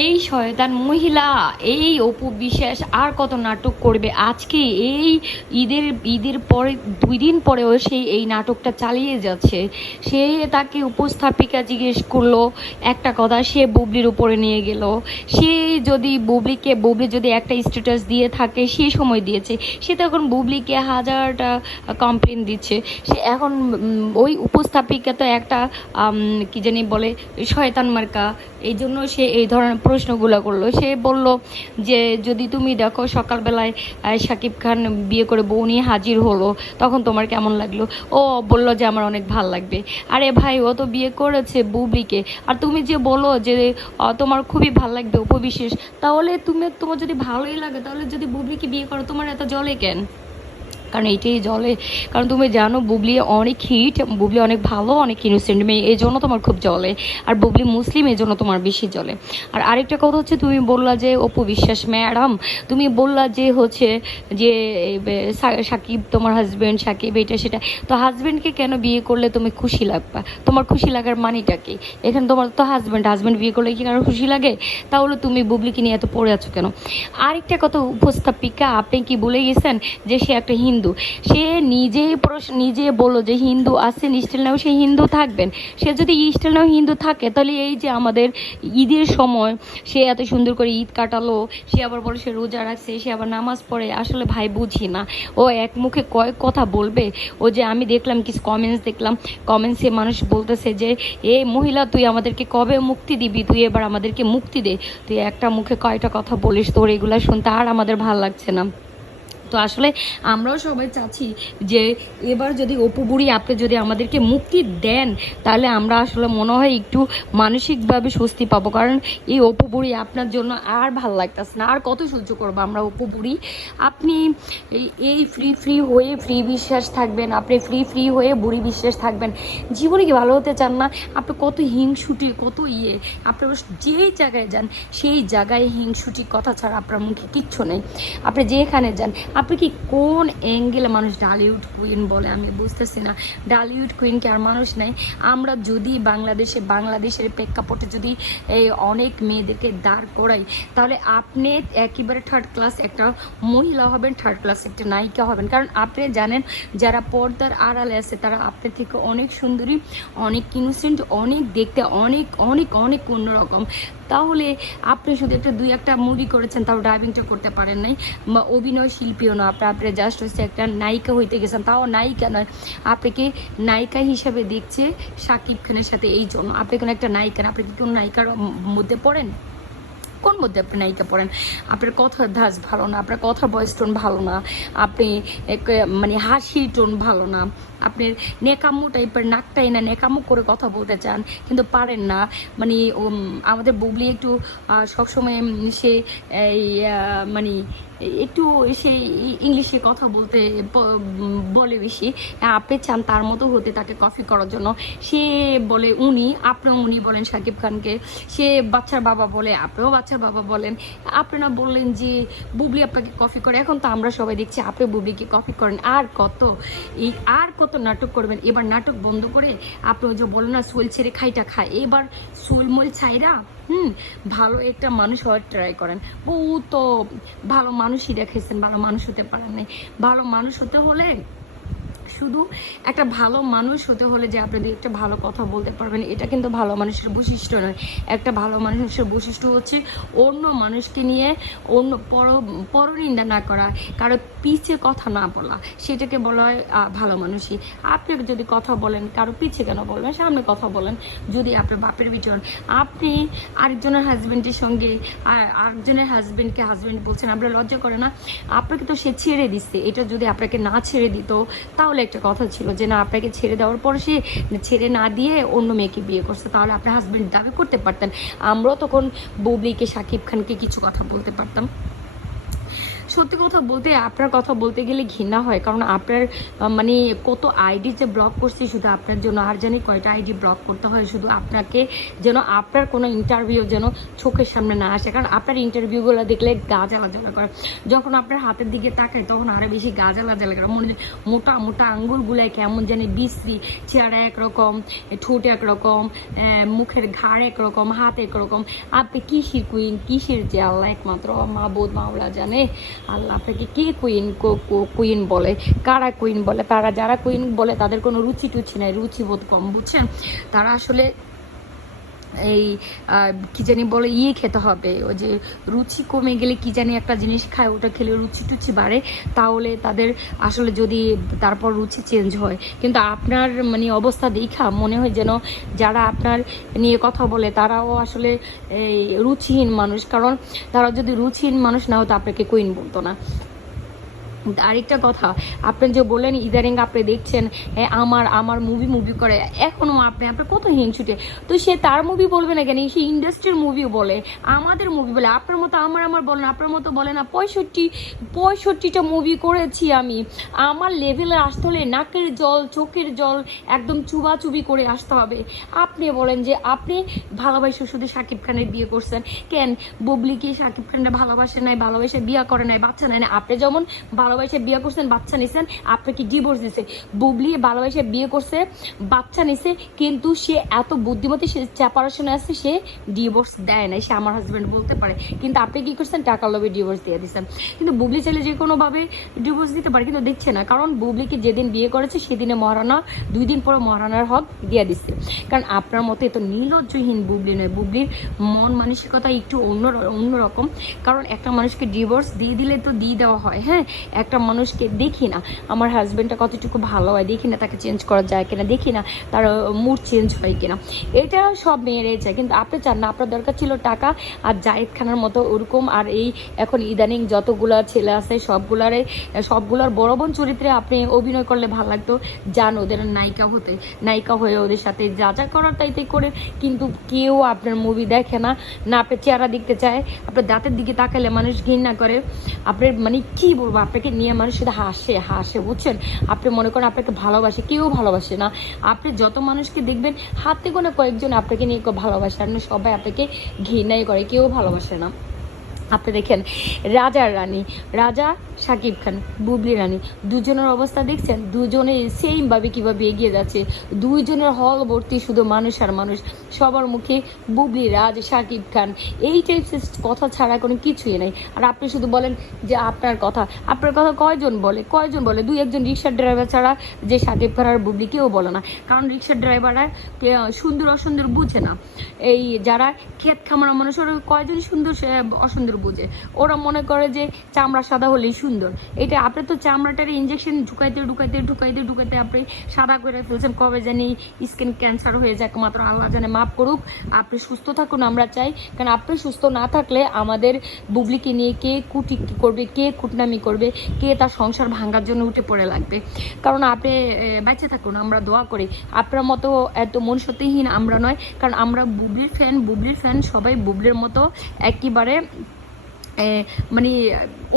এই শয়তান মহিলা, এই অপু বিশ্বাস আর কত নাটক করবে? আজকে এই ঈদের ঈদের পরে 2 দিন পরেও সে এই নাটকটা চালিয়ে যাচ্ছে। সে তাকে উপস্থাপিকা জিজ্ঞেস করলো একটা কথা, সে বুবলির উপরে নিয়ে গেল। সে যদি বুবলি যদি একটা স্ট্যাটাস দিয়ে থাকে, সে সময় দিয়েছে, সে তো এখন বুবলিকে হাজারটা কমপ্লেন দিচ্ছে। সে এখন ওই উপস্থাপিকা তো একটা কি জানি বলে, শয়তান মার্কা। এই জন্য সে এই ধরনের প্রশ্নগুলো করলো। সে বলল যে যদি তুমি দেখো সকালবেলায় শাকিব খান বিয়ে করে বউ নিয়ে হাজির হলো, তখন তোমার কেমন লাগলো? ও বলল যে আমার অনেক ভাল লাগবে। আরে ভাই, ও তো বিয়ে করেছে বুবলিকে। আর তুমি যে বলো যে তোমার খুবই ভাল লাগবে উপবিশেষ, তাহলে তোমার যদি ভালোই লাগে, তাহলে যদি বুবলিকে বিয়ে করো, তোমার এত জলে কেন? কারণ এইটাই জলে। কারণ তুমি জানো বুবলি অনেক হিট, বুবলি অনেক ভালো, অনেক ইনোসেন্ট মেয়ে, এই জন্য তোমার খুব জলে। আর বুবলি মুসলিম, এই জন্য তোমার বেশি জলে। আর আরেকটা কথা হচ্ছে, তুমি বললা যে অপু বিশ্বাস ম্যাডাম, তুমি বললা যে হচ্ছে যে সাকিব তোমার হাজব্যান্ড, সাকিব এটা সেটা। তো হাজব্যান্ডকে কেন বিয়ে করলে তুমি খুশি লাগবা? তোমার খুশি লাগার মানেটা কি? এখানে তোমার তো হাজব্যান্ড বিয়ে করলে কি কারো খুশি লাগে? তাহলে তুমি বুবলিকে নিয়ে এত পড়ে আছো কেন? আরেকটা কথা, উপস্থাপিকা আপনি কি বলে গেছেন যে সে একটা হিন্দু? সে নিজে বললো যে হিন্দু আছেন, স্টিল নাও সে হিন্দু থাকবেন। সে যদি স্টিল নাও হিন্দু থাকে, তাহলে এই যে আমাদের ঈদের সময় সে এত সুন্দর করে ঈদ কাটালো, সে আবার বলে সে রোজা রাখছে, সে আবার নামাজ পড়ে। আসলে ভাই বুঝি না, ও এক মুখে কয়েক কথা বলবে। ও যে আমি দেখলাম কিছু কমেন্টসে মানুষ বলতেছে যে এই মহিলা, তুই আমাদেরকে কবে মুক্তি দিবি? তুই এবার আমাদেরকে মুক্তি দে। তুই একটা মুখে কয়টা কথা বলিস, তোর এগুলা শুনতে আর আমাদের ভাল লাগছে না। তো আসলে আমরাও সবাই চাচ্ছি যে এবার যদি অপু বুড়ি আপনি যদি আমাদেরকে মুক্তি দেন, তাহলে আমরা আসলে মনে হয় একটু মানসিকভাবে স্বস্তি পাবো। কারণ এই অপু বুড়ি আপনার জন্য আর ভাল লাগতেছে না। আর কত সহ্য করবো আমরা অপু বুড়ি? আপনি এই ফ্রি হয়ে ফ্রি বিশ্বাস থাকবেন, আপনি ফ্রি হয়ে বুড়ি বিশ্বাস থাকবেন? জীবনে কি ভালো হতে চান না? আপনি কত হিংসুটি, কত আপনি যেই জায়গায় যান সেই জায়গায় হিংসুটি কথা ছাড়া আপনার মুখে কিচ্ছু নেই। আপনি যেখানে যান, আপনি কি কোন অ্যাঙ্গেলে মানুষ ডালিউড কুইন বলে আমি বুঝতেছি না। ডালিউড কুইনকে আর মানুষ নেই। আমরা যদি বাংলাদেশের প্রেক্ষাপটে যদি এই অনেক মেয়েদেরকে দাঁড় করাই, তাহলে আপনি একেবারে থার্ড ক্লাস একটা মহিলা হবেন, থার্ড ক্লাস একটা নায়িকা হবেন। কারণ আপনি জানেন যারা পর্দার আড়ালে আছে তারা আপনার থেকে অনেক সুন্দরী, অনেক ইনোসেন্ট, অনেক দেখতে অনেক অনেক অনেক অন্যরকম। তাহলে আপনি শুধু একটা মুভি করেছেন, তাও ড্রাইভিংটা করতে পারেন নাই, বা অভিনয় শিল্পীও না আপনি জাস্ট হচ্ছে একটা নায়িকা হইতে গেছেন, তাও নায়িকা নয়। আপনাকে নায়িকা হিসাবে দেখছে শাকিব খানের সাথে, এই জন্য আপনি কোনো একটা নায়িকা না। আপনি কি কোনো নায়িকার মধ্যে পড়েন? কোন মধ্যে আপনি নায়িকা পড়েন? আপনার কথার ধাঁচ ভালো না, আপনার কথার ভয়েস টোন ভালো না, আপনি মানে হাসির টোন ভালো না, আপনার নেকামো টাইপের নাকটাই না নেকামো করে কথা বলতে চান কিন্তু পারেন না। মানে আমাদের বুবলি একটু সবসময় সে এই মানে একটু সে ইংলিশে কথা বলতে বলে বেশি। আপনি চান তার মতো হতে, তাকে কপি করার জন্য। সে বলে উনি বলেন শাকিব খানকে, সে বাচ্চার বাবা বলে, আপনিও বাচ্চার বাবা বলেন। আপনারা বললেন যে বুবলি আপনাকে কপি করে, এখন তো আমরা সবাই দেখছি আপনি বুবলিকে কপি করেন। আর কত নাটক করবেন? এবার নাটক বন্ধ করে আপনি যে বলেন না সোল ছেড়ে খাইটা খায়, এবার সোলমোল ছাইরা ভালো একটা মানুষ হওয়ার ট্রাই করেন। বহু তো ভালো মানুষই রেখেছেন, ভালো মানুষ হতে পারেন নাই। ভালো মানুষ হতে হলে শুধু একটা ভালো মানুষ হতে হলে যে আপনি একটা ভালো কথা বলতে পারবেন, এটা কিন্তু ভালো মানুষের বৈশিষ্ট্য নয়। একটা ভালো মানুষের বৈশিষ্ট্য হচ্ছে অন্য মানুষকে নিয়ে পরনিন্দা না করা, কারো পিছে কথা না বলা, সেটাকে বলা হয় ভালো মানুষই। আপনি যদি কথা বলেন, কারো পিছে কেন বলবেন? সামনে কথা বলেন। যদি আপনার বাপের বিচরণ, আপনি আরেকজনের হাজব্যান্ডের সঙ্গে আরেকজনের হাজব্যান্ড বলছেন, আপনার লজ্জা করে না? আপনাকে তো সে ছেড়ে দিচ্ছে, এটা যদি আপনাকে না ছেড়ে দিত, তাহলে একটা কথা ছিল যে না, আপনাকে ছেড়ে দেওয়ার পর সে ছেড়ে না দিয়ে অন্য মেয়েকে বিয়ে করছে, তাহলে আপনার হাজব্যান্ড দাবি করতে পারতেন। আমরাও তখন বুবলিকে, শাকিব খানকে কিছু কথা বলতে পারতাম। সত্যি কথা বলতে আপনার কথা বলতে গেলে ঘৃণা হয়, কারণ আপনার মানে কত আইডি যে ব্লক করছি শুধু আপনার জন্য, আর জানি কয়টা আইডি ব্লক করতে হয় শুধু আপনাকে, যেন আপনার কোনো ইন্টারভিউ যেন চোখের সামনে না আসে। কারণ আপনার ইন্টারভিউগুলো দেখলে গা জ্বালা জ্বালা করে, যখন আপনার হাতের দিকে তাকায় তখন আরও বেশি গা জ্বালা জ্বালা করে, মনে মোটা মোটা আঙ্গুলগুলাই কেমন জানি বিশ্রী, চেহারা একরকম, ঠোঁট একরকম, মুখের ঘাড় একরকম, হাত একরকম। আপনি কিসের কুইন, কিসের যে আল্লাহ একমাত্র মাবুদ মাওলা জানে। আল্লাহ আপনাকে কে কুইন কুইন বলে, কারা কুইন বলে? তারা যারা কুইন বলে তাদের কোনো রুচি টুচি নাই, রুচিবোধ কম, বুঝছেন? তারা আসলে এই কি জানি বলে খেতে হবে, ওই যে রুচি কমে গেলে কি জানি একটা জিনিস খায়, ওটা খেলে রুচি টুচি বাড়ে, তাহলে তাদের আসলে যদি তারপর রুচি চেঞ্জ হয়। কিন্তু আপনার মানে অবস্থা দেখা মনে হয় যেন যারা আপনার নিয়ে কথা বলে তারাও আসলে এই রুচিহীন মানুষ, কারণ তারা যদি রুচিহীন মানুষ না হতো আপনাকে কুইন বলতো না। আরেকটা কথা, আপনি যে বললেন ইদারিং আপনি দেখছেন আমার মুভি করে, এখনও আপনার কত হিংসুটে, তো সে তার মুভি বলবে না কেন? সে ইন্ডাস্ট্রির মুভিও বলে, আমাদের মুভি বলে। আপনার মতো আমার বলেন, আপনার মতো বলে না 65টা মুভি করেছি আমি। আমার লেভেলে আসতে হলে নাকের জল চোখের জল একদম চুবাচুবি করে আসতে হবে। আপনি বলেন যে আপনি ভালোবাসে শুধু শাকিব খানের বিয়ে করছেন, কেন বুবলিকে শাকিব খানটা ভালোবাসে নাই, ভালোবাসে বিয়ে করে নাই, বাচ্চা নেয় না? আপনি যেমন ভালোবাসে বিয়ে করছেন, বাচ্চা নিছেন, আপনাকে ডিভোর্স দিছে। বুবলি ভালোবাসে বিয়ে করছে, বাচ্চা নিছে, কিন্তু সে এত বুদ্ধিমতী, সে চেপারেশনে আছে, সে ডিভোর্স দেয় নাই, সে আমার হাজব্যান্ড বলতে পারে। কিন্তু আপনি কি করছেন? টাকার লোভে ডিভোর্স দিয়ে দিচ্ছেন। কিন্তু বুবলি চাইলে যে কোনোভাবে ডিভোর্স দিতে পারে, কিন্তু দিচ্ছে না, কারণ বুবলিকে যেদিন বিয়ে করেছে সেদিনে মহারানা 2 দিন পরে মহারানার হক দিয়ে দিচ্ছে। কারণ আপনার মতো এত নির্লজ্জহীন বুবলি নয়, বুবলির মন মানসিকতা একটু অন্যরকম। কারণ একটা মানুষকে ডিভোর্স দিয়ে দিলে তো দিয়ে দেওয়া হয়, হ্যাঁ, একটা মানুষকে দেখি না আমার হাজব্যান্ডটা কতটুকু ভালো হয়, দেখি না তাকে চেঞ্জ করা যায় কিনা, দেখি না তার মুড চেঞ্জ হয় কিনা, এটা সব মেয়েরাই চায়। কিন্তু আপনি চান না, আপনার দরকার ছিল টাকা আর জায়েদ খানের মতো ওরকম। আর এই এখন ইদানিং যতগুলা ছেলে আছে সবগুলার বড় বোন চরিত্রে আপনি অভিনয় করলে ভালো লাগতো, যান ওদের নায়িকা হয়ে ওদের সাথে যা যা করার তাইতে করে। কিন্তু কেউ আপনার মুভি দেখে না, না আপনার চেহারা দেখতে চায়, আপনার দাঁতের দিকে তাকালে মানুষ ঘৃণা করে। আপনার মানে কি বলবো, আপনাকে নিয়ে মানুষ শুধু হাসে, বুঝছেন? আপনি মনে করেন আপনাকে ভালোবাসে, কেউ ভালোবাসে না। আপনি যত মানুষকে দেখবেন হাতে গোনা কয়েকজন আপনাকে নিয়ে ভালোবাসে, আর সবাই আপনাকে ঘৃণাই করে, কেউ ভালোবাসে না। আপনি দেখেন রাজা শাকিব খান, বুবলি রানী, দুজনের অবস্থা দেখছেন? দুজনে সেমভাবে কীভাবে এগিয়ে যাচ্ছে, দুইজনের হল ভর্তি শুধু মানুষ আর মানুষ, সবার মুখে বুবলি রাজ শাকিব খান, এই টাইপসের কথা ছাড়া কোনো কিছুই নেই। আর আপনি শুধু বলেন যে আপনার কথা কয়জন বলে 2-1 রিক্সার ড্রাইভার ছাড়া যে শাকিব খান আর বুবলি কেউ বলে না। কারণ রিক্সার ড্রাইভাররা সুন্দর অসুন্দর বুঝে না, এই যারা ক্ষেত খামারা মানুষ ওরা কয়জন সুন্দর অসুন্দর বুঝে, ওরা মনে করে যে চামড়া সাদা হলেই সুন্দর। এটা আপনি তো চামড়াটার ইঞ্জেকশন ঢুকাইতে আপনি সাদা করে ফেলছেন। কবে জানি স্কিন ক্যান্সার হয়ে যায়, একমাত্র আল্লাহ জানে, মাফ করুক। আপনি সুস্থ থাকুন আমরা চাই, কারণ আপনি সুস্থ না থাকলে আমাদের বুবলিকে নিয়ে কে কুটি করবে, কে কুটনামি করবে, কে তার সংসার ভাঙার জন্য উঠে পড়ে লাগবে। কারণ আপনি বেঁচে থাকুন, আমরা দোয়া করি। আপনার মতো এত মনুষ্যত্বহীন আমরা নয়, কারণ আমরা বুবলির ফ্যান সবাই বুবলির মতো একেবারে মানে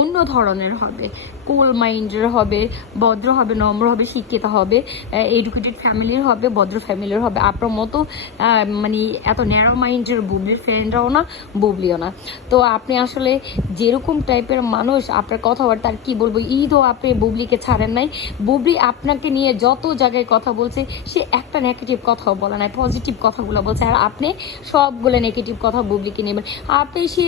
অন্য ধরনের হবে, কুল মাইন্ডের হবে, ভদ্র হবে, নম্র হবে, শিক্ষিত হবে, এডুকেটেড ফ্যামিলির হবে, ভদ্র ফ্যামিলির হবে। আপনার মতো মানে এত ন্যারো মাইন্ডের বুবলির ফ্রেন্ডরাও না, বুবলিও না। তো আপনি আসলে যেরকম টাইপের মানুষ, আপনার কথাবার্তা আর কি বলবো, ঈদও আপনি বুবলিকে ছাড়েন নাই। বুবলি আপনাকে নিয়ে যত জায়গায় কথা বলছে, সে একটা নেগেটিভ কথাও বলে নাই, পজিটিভ কথাগুলো বলছে। আর আপনি সবগুলো নেগেটিভ কথা বুবলিকে নেবেন। আপনি সে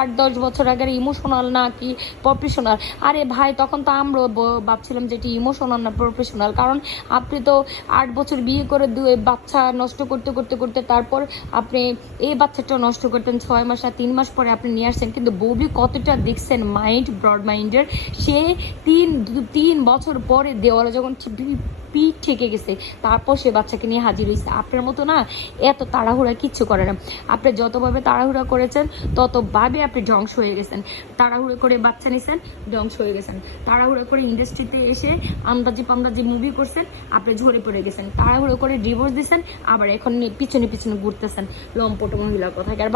8-10 বছর আগের ইমোশনাল না কি প্রফেশনাল? আরে ভাই, তখন তো আমরা ভাবছিলাম যে এটি ইমোশনাল না প্রফেশনাল, কারণ আপনি তো 8 বছর বিয়ে করে বাচ্চা নষ্ট করতে তারপর আপনি এই বাচ্চাটা নষ্ট করতেন 6 মাস আর 3 মাস পরে আপনি নিয়ে আসছেন। কিন্তু বুবলি কতটা দেখছেন ব্রড মাইন্ডের, সে 3 বছর পরে দেওয়ালে যখন পিঠ ঠেকে গেছে তারপর সে বাচ্চাকে নিয়ে হাজির হয়েছে। আপনার মতো না এত তাড়াহুড়া কিচ্ছু করে না। আপনি যতভাবে তাড়াহুড়া করেছেন ততভাবে আপনি ধ্বংস হয়ে গেছেন। তাড়াহুড়ো করে বাচ্চা নিয়েছেন, ধ্বংস হয়ে গেছেন। তাড়াহুড়ো করে ইন্ডাস্ট্রিতে এসে আন্দাজি মুভি করছেন, আপনি ঝরে পড়ে গেছেন। তাড়াহুড়ো করে ডিভোর্স দিয়েছেন, আবার এখন পিছনে ঘুরতেছেন লম্পট মহিলার কথা। আর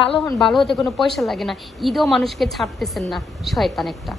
ভালো হতে কোনো পয়সা লাগে না, ঈদেও মানুষকে ছাড়তেছেন না, শয়তান একটা।